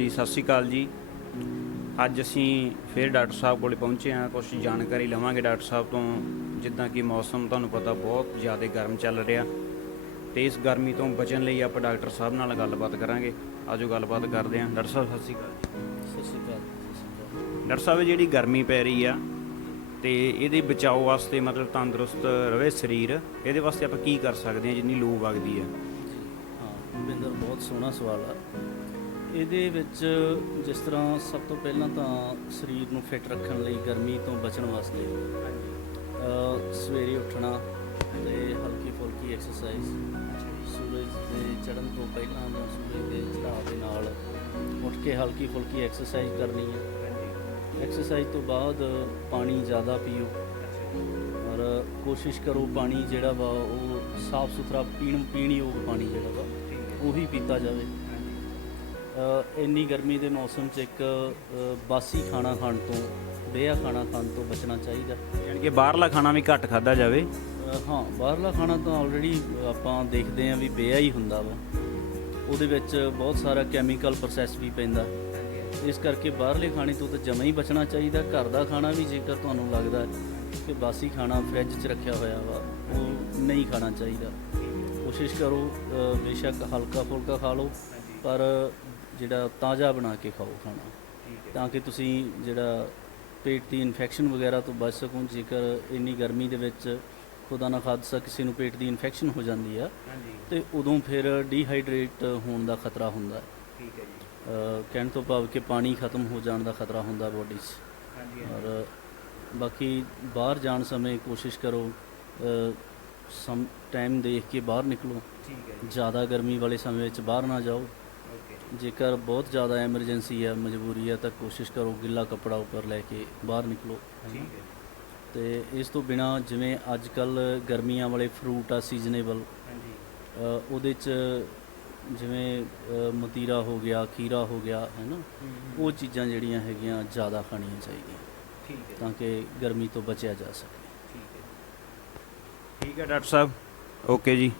ਹਾਂਜੀ ਸਤਿ ਸ਼੍ਰੀ ਅਕਾਲ ਜੀ। ਅੱਜ ਅਸੀਂ ਫਿਰ ਡਾਕਟਰ ਸਾਹਿਬ ਕੋਲੇ ਪਹੁੰਚੇ ਹਾਂ। ਕੁਝ ਜਾਣਕਾਰੀ ਲਵਾਂਗੇ ਡਾਕਟਰ ਸਾਹਿਬ ਤੋਂ ਜਿੱਦਾਂ ਕਿ ਮੌਸਮ ਤੁਹਾਨੂੰ ਪਤਾ ਬਹੁਤ ਜ਼ਿਆਦਾ ਗਰਮ ਚੱਲ ਰਿਹਾ। ਤੇ ਇਸ ਗਰਮੀ ਤੋਂ ਬਚਣ ਲਈ ਆਪਾਂ ਡਾਕਟਰ ਸਾਹਿਬ ਨਾਲ ਗੱਲਬਾਤ ਕਰਾਂਗੇ। ਆਜੋ ਗੱਲਬਾਤ ਕਰਦੇ ਹਾਂ। ਡਾਕਟਰ ਸਾਹਿਬ ਸਤਿ ਸ਼੍ਰੀ ਅਕਾਲ ਜੀ। ਸਤਿ ਸ਼੍ਰੀ ਅਕਾਲ ਡਾਕਟਰ ਸਾਹਿਬ ਜਿਹੜੀ ਗਰਮੀ ਪੈ ਰਹੀ ਆ ਤੇ ਇਹਦੇ ਬਚਾਓ ਵਾਸਤੇ ਮਤਲਬ ਤੰਦਰੁਸਤ ਰਵੇ ਸਰੀਰ ਇਹਦੇ ਵਾਸਤੇ ਆਪਾਂ ਕੀ ਕਰ ਸਕਦੇ ਹਾਂ? ਜਿੰਨੀ ਲੂ ਵਗਦੀ ਆ। ਜੀ ਹਾਂ ਬਿੰਦਰ ਬਹੁਤ ਸੋਹਣਾ ਸਵਾਲ ਆ। ਇਹਦੇ ਵਿੱਚ ਜਿਸ ਤਰ੍ਹਾਂ ਸਭ ਤੋਂ ਪਹਿਲਾਂ ਤਾਂ ਸਰੀਰ ਨੂੰ ਫਿੱਟ ਰੱਖਣ ਲਈ ਗਰਮੀ ਤੋਂ ਬਚਣ ਵਾਸਤੇ ਅ, ਸਵੇਰੇ ਉੱਠਣਾ ਤੇ ਹਲਕੀ ਫੁਲਕੀ ਐਕਸਰਸਾਈਜ਼ ਸੂਰਜ ਦੇ ਚੜ੍ਹਨ ਤੋਂ ਪਹਿਲਾਂ ਜਾਂ ਸੂਰਜ ਦੇ ਚੜ੍ਹਾਅ ਦੇ ਨਾਲ ਉੱਠ ਕੇ ਹਲਕੀ ਫੁਲਕੀ ਐਕਸਰਸਾਈਜ਼ ਕਰਨੀ ਹੈ। ਐਕਸਰਸਾਈਜ਼ ਤੋਂ ਬਾਅਦ ਪਾਣੀ ਜ਼ਿਆਦਾ ਪੀਓ। ਔਰ ਕੋਸ਼ਿਸ਼ ਕਰੋ ਪਾਣੀ ਜਿਹੜਾ ਵਾ ਉਹ ਸਾਫ਼ ਸੁਥਰਾ ਪੀਣ ਪੀਣ ਯੋਗ ਪਾਣੀ ਜਿਹੜਾ ਵਾ ਉਹੀ ਪੀਤਾ ਜਾਵੇ। ਇੰਨੀ ਗਰਮੀ ਦੇ ਮੌਸਮ 'ਚ ਇੱਕ ਬਾਸੀ ਖਾਣਾ ਖਾਣ ਤੋਂ ਬੇਹਾ ਖਾਣਾ ਖਾਣ ਤੋਂ ਬਚਣਾ ਚਾਹੀਦਾ। ਯਾਨੀ ਕਿ ਬਾਹਰਲਾ ਖਾਣਾ ਵੀ ਘੱਟ ਖਾਦਾ ਜਾਵੇ। ਹਾਂ ਬਾਹਰਲਾ ਖਾਣਾ ਤਾਂ ਆਲਰੇਡੀ ਆਪਾਂ ਦੇਖਦੇ ਆਂ ਵੀ ਬੇਹਾ ਹੀ ਹੁੰਦਾ ਵਾ। ਉਹਦੇ ਵਿੱਚ ਬਹੁਤ ਸਾਰਾ ਕੈਮੀਕਲ ਪ੍ਰੋਸੈਸ ਵੀ ਪੈਂਦਾ। ਇਸ ਕਰਕੇ ਬਾਹਰਲੇ ਖਾਣੇ ਤੋਂ ਤਾਂ ਜਮਾ ਹੀ ਬਚਣਾ ਚਾਹੀਦਾ। ਘਰ ਦਾ ਖਾਣਾ ਵੀ ਜੇਕਰ ਤੁਹਾਨੂੰ ਲੱਗਦਾ ਕਿ ਬਾਸੀ ਖਾਣਾ ਫ੍ਰਿਜ 'ਚ ਰੱਖਿਆ ਹੋਇਆ ਵਾ ਉਹ ਨਹੀਂ ਖਾਣਾ ਚਾਹੀਦਾ। ਕੋਸ਼ਿਸ਼ ਕਰੋ ਬੇਸ਼ੱਕ ਹਲਕਾ ਫੁਲਕਾ ਖਾ ਲਓ। ਪਰ ਜਿਹੜਾ ਤਾਜ਼ਾ ਬਣਾ ਕੇ ਖਾਓ ਖਾਣਾ। ਤਾਂ ਕਿ ਤੁਸੀਂ ਜਿਹੜਾ ਪੇਟ ਦੀ ਇਨਫੈਕਸ਼ਨ ਵਗੈਰਾ ਤੋਂ ਬਚ ਸਕੋ ਜੇਕਰ ਇੰਨੀ ਗਰਮੀ ਦੇ ਵਿੱਚ ਖੁਦਾ ਨਾ ਖਾਦਸਾ ਕਿਸੇ ਨੂੰ ਪੇਟ ਦੀ ਇਨਫੈਕਸ਼ਨ ਹੋ ਜਾਂਦੀ ਆ ਤੇ ਉਦੋਂ ਫਿਰ ਡੀਹਾਈਡਰੇਟ ਹੋਣ ਦਾ ਖਤਰਾ ਹੁੰਦਾ ਹੈ। ਠੀਕ ਹੈ ਜੀ। ਕਹਿਣ ਤੋਂ ਭਾਵ ਕਿ ਪਾਣੀ ਖਤਮ ਹੋ ਜਾਣ ਦਾ ਖਤਰਾ ਹੁੰਦਾ ਬੋਡੀ 'ਚ। ਹਾਂਜੀ ਔਰ ਬਾਕੀ ਬਾਹਰ ਜਾਣ ਸਮੇਂ ਕੋਸ਼ਿਸ਼ ਕਰੋ ਸਮ ਟਾਈਮ ਦੇਖ ਕੇ ਬਾਹਰ ਨਿਕਲੋ। ਠੀਕ ਹੈ ਜ਼ਿਆਦਾ ਗਰਮੀ ਵਾਲੇ ਸਮੇਂ ਵਿੱਚ ਬਾਹਰ ਨਾ ਜਾਓ। ਜੇਕਰ ਬਹੁਤ ਜ਼ਿਆਦਾ ਐਮਰਜੈਂਸੀ ਹੈ ਮਜਬੂਰੀ ਹੈ ਤਾਂ ਕੋਸ਼ਿਸ਼ ਕਰੋ ਗਿੱਲਾ ਕੱਪੜਾ ਉੱਪਰ ਲੈ ਕੇ ਬਾਹਰ ਨਿਕਲੋ। ਠੀਕ ਹੈ ਤੇ ਇਸ ਤੋਂ ਬਿਨਾ ਜਿਵੇਂ ਅੱਜ ਕੱਲ ਗਰਮੀਆਂ ਵਾਲੇ ਫਰੂਟ ਆ ਸੀਜ਼ਨੇਬਲ ਹਾਂਜੀ। ਉਹਦੇ ਚ ਜਿਵੇਂ ਅ, ਮਤੀਰਾ ਹੋ ਗਿਆ ਖੀਰਾ ਹੋ ਗਿਆ ਹੈ। ਨਾ ਉਹ ਚੀਜ਼ਾਂ ਜਿਹੜੀਆਂ ਹੈਗੀਆਂ ਜ਼ਿਆਦਾ ਖਾਣੀਆਂ ਚਾਹੀਦੀਆਂ। ਠੀਕ ਹੈ। ਤਾਂ ਕਿ ਗਰਮੀ ਤੋਂ ਬਚਿਆ ਜਾ ਸਕੇ। ਠੀਕ ਹੈ। ਠੀਕ ਹੈ ਡਾਕਟਰ ਸਾਹਿਬ। ਓਕੇ ਜੀ।